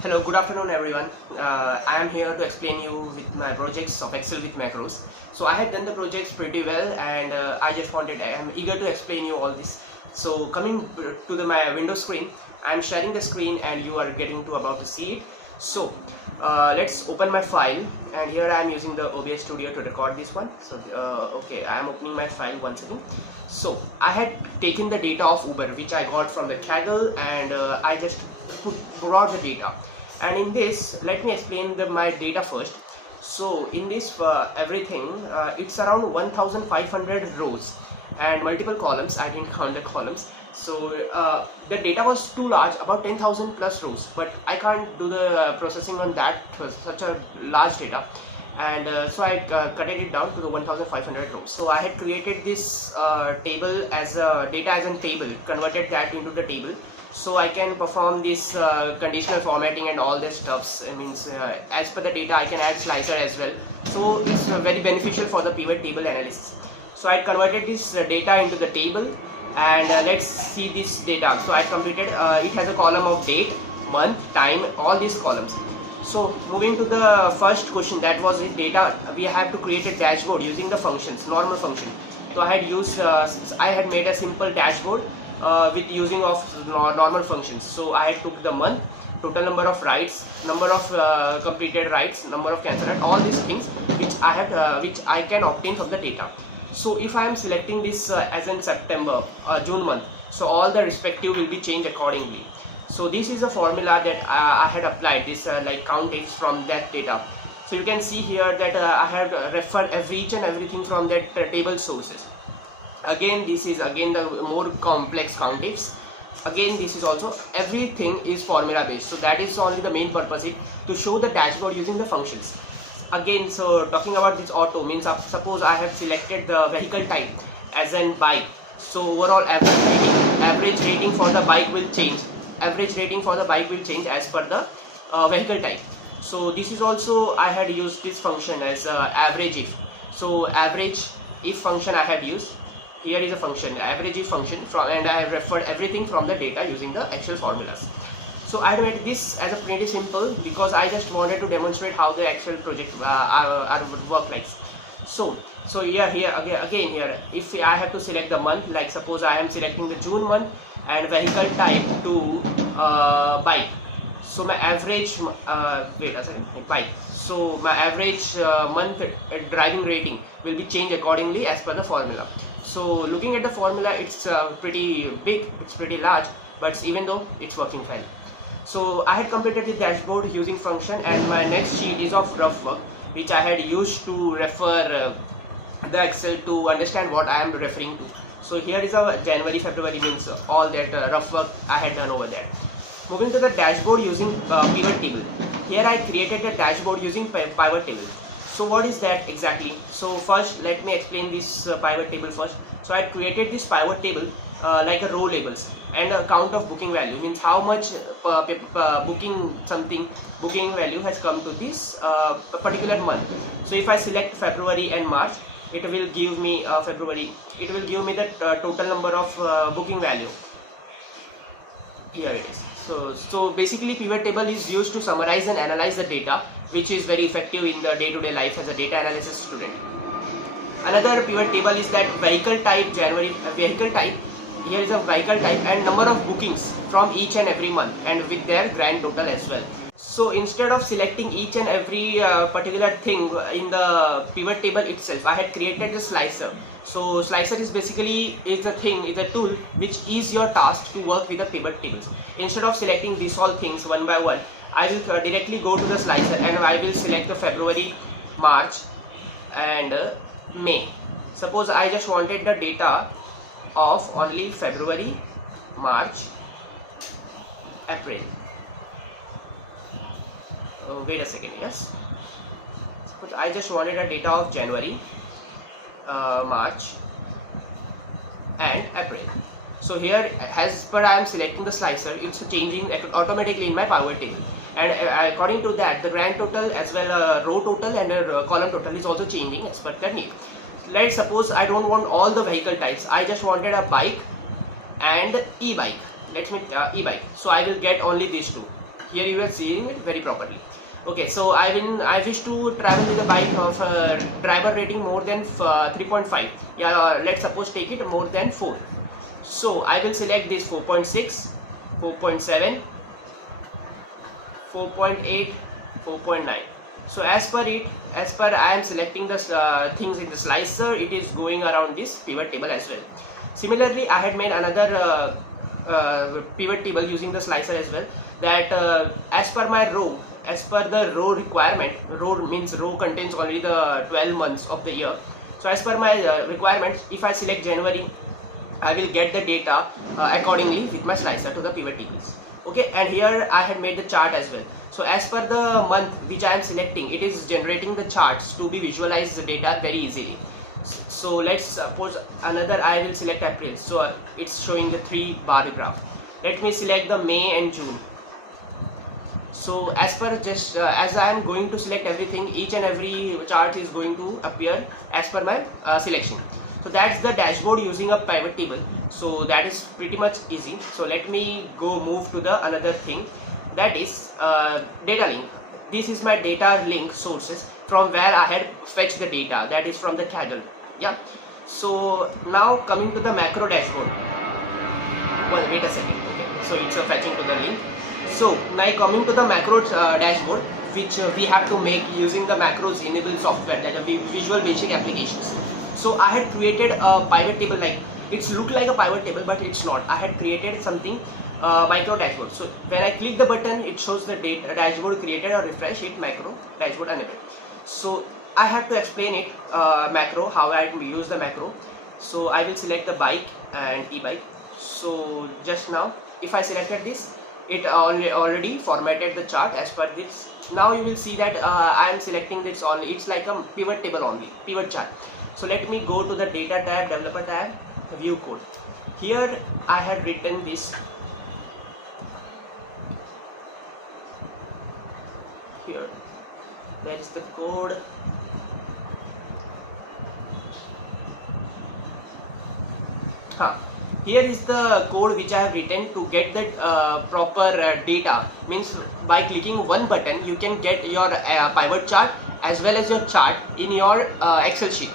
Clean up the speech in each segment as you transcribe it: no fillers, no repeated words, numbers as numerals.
Hello, good afternoon everyone. I am here to explain you with my projects of Excel with macros. So I had done the projects pretty well and I am eager to explain you all this. So coming to my Windows screen, I am sharing the screen and you are getting to about to see it. So let's open my file, and here I am using the OBS Studio to record this one. So okay, I am opening my file once again. So I had taken the data of Uber which I got from the Kaggle, and I just brought the data, and in this let me explain my data first. So in this everything, it's around 1500 rows and multiple columns. I didn't count the columns. So the data was too large, about 10,000 plus rows, but I can't do the processing on that such a large data, and so I cut it down to the 1500 rows. So I had created this table as a data as a table, converted that into the table, so I can perform this conditional formatting and all this stuffs. It means as per the data I can add slicer as well, so it's very beneficial for the pivot table analysis. So I converted this data into the table, and let's see this data. So I completed it has a column of date, month, time, all these columns. So moving to the first question, that was with data we have to create a dashboard using the functions, normal function. So I had made a simple dashboard with using of normal functions. So I took the month, total number of writes, number of completed writes, number of cancelled, all these things which I can obtain from the data. So if I am selecting this as in September, June month, so all the respective will be changed accordingly. So this is a formula that I had applied, this like count ifs from that data. So you can see here that I have referred each and everything from that table sources. Again, this is again the more complex count ifs. Again, this is also, everything is formula based. So that is only the main purpose, to show the dashboard using the functions. Again, so talking about this auto means, suppose I have selected the vehicle type as in bike. So overall average rating for the bike will change. Average rating for the bike will change as per the vehicle type. So this is also, I had used this function as average if. So average if function I have used. Here is a function, average if function, and I have referred everything from the data using the Excel formulas. So I made this as a pretty simple because I just wanted to demonstrate how the Excel project work like. So here again here, if I have to select the month, like suppose I am selecting the June month and vehicle type to bike. So my average bike. So my average month driving rating will be changed accordingly as per the formula. So looking at the formula, it's pretty big, it's pretty large, but even though it's working fine. So I had completed the dashboard using function, and my next sheet is of rough work which I had used to refer the Excel to understand what I am referring to. So here is our January, February means all that rough work I had done over there. Moving to the dashboard using pivot table. Here I created the dashboard using pivot table. So what is that exactly? So first let me explain this pivot table first. So I created this pivot table like a row labels, and a count of booking value means how much booking value has come to this particular month. So if I select February and March, it will give me February, it will give me the total number of booking value. Here it is. So basically pivot table is used to summarize and analyze the data, which is very effective in the day-to-day life as a data analysis student. Another pivot table is that vehicle type, vehicle type. Here is a vehicle type and number of bookings from each and every month, and with their grand total as well. So instead of selecting each and every particular thing in the pivot table itself, I had created the slicer. So slicer is basically a tool which is your task to work with the pivot tables. Instead of selecting these all things one by one, I will directly go to the slicer and I will select the February, March and May. Suppose I just wanted the data of only February, March, April. Wait a second, yes. Suppose I just wanted a data of January, March and April. So here, as per I am selecting the slicer, it's changing automatically in my pivot table, and according to that the grand total as well row total and column total is also changing as per the need. Let's suppose I don't want all the vehicle types, I just wanted a bike and e-bike. Let me e-bike, so I will get only these two. Here you are seeing it very properly. Okay, so I wish to travel with a bike of driver rating more than 3.5. Yeah, let's suppose take it more than 4. So I will select this 4.6, 4.7, 4.8, 4.9. So as per I am selecting the things in the slicer, it is going around this pivot table as well. Similarly, I had made another pivot table using the slicer as well, that as per my row, as per the row requirement, row means row contains only the 12 months of the year. So as per my requirement, if I select January, I will get the data accordingly with my slicer to the pivot tables. Okay, and here I had made the chart as well. So as per the month which I am selecting, it is generating the charts to be visualized the data very easily. So let's suppose another, I will select April. So it's showing the 3 bar graph. Let me select the May and June. So as per as I am going to select everything, each and every chart is going to appear as per my selection. So that's the dashboard using a pivot table. So that is pretty much easy. So let me move to the another thing, that is data link. This is my data link sources from where I had fetched the data, that is from the Kaggle. Yeah. So now coming to the macro dashboard. Well, wait a second. Okay. So it's fetching to the link. So now coming to the macro dashboard, which we have to make using the macros enabled software, that are Visual Basic applications. So I had created a pivot table, like it's look like a pivot table, but it's not. I had created something micro dashboard. So when I click the button, it shows the data dashboard created, or refresh it, macro dashboard enabled. So I have to explain it macro, how I use the macro. So I will select the bike and e-bike. So just now, if I selected this, it already formatted the chart as per this. Now you will see that I am selecting this only. It's like a pivot table only, pivot chart. So let me go to the data tab, developer tab, view code. Here I had written this. Here, there is the code. Here is the code which I have written to get the proper data. Means by clicking one button, you can get your pivot chart as well as your chart in your Excel sheet.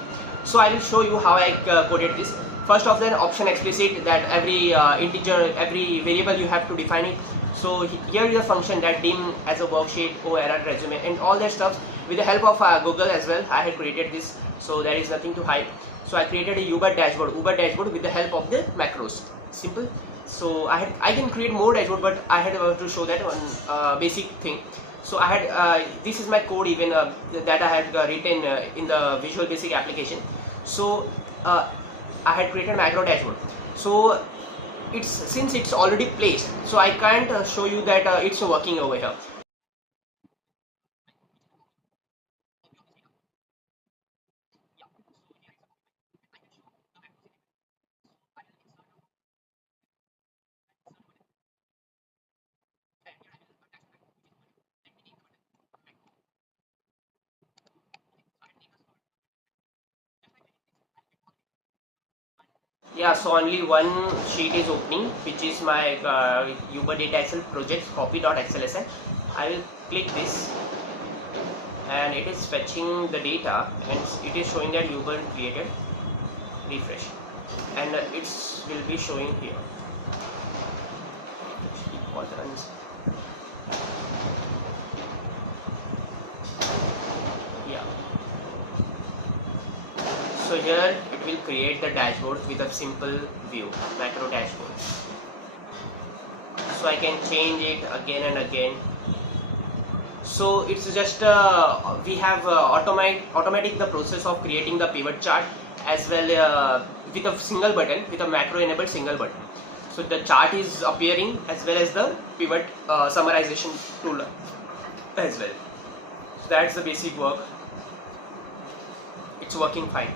So I will show you how I coded this. First of the option explicit, that every integer, every variable you have to define it. So here is a function that dim as a worksheet, error, resume, and all that stuff. With the help of Google as well, I had created this. So there is nothing to hide. So I created a Uber dashboard with the help of the macros. Simple. So I can create more dashboard, but I had to show that one basic thing. So I had this is my code even that I had written in the Visual Basic application. So I had created macro dashboard. So since it's already placed, so I can't show you that it's working over here. Yeah, so only one sheet is opening, which is my Uber Data Excel project copy.xlsn. I will click this, and it is fetching the data, and it is showing that Uber created. Refresh, and it will be showing here. Yeah. So here it will create the dashboard with a simple view, macro dashboard. So I can change it again and again. So it's just we have automatic the process of creating the pivot chart as well with a single button, with a macro enabled single button. So the chart is appearing as well as the pivot summarization tool as well. So that's the basic work. It's working fine.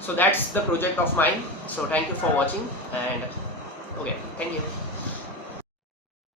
So that's the project of mine. So thank you for watching, and okay, thank you.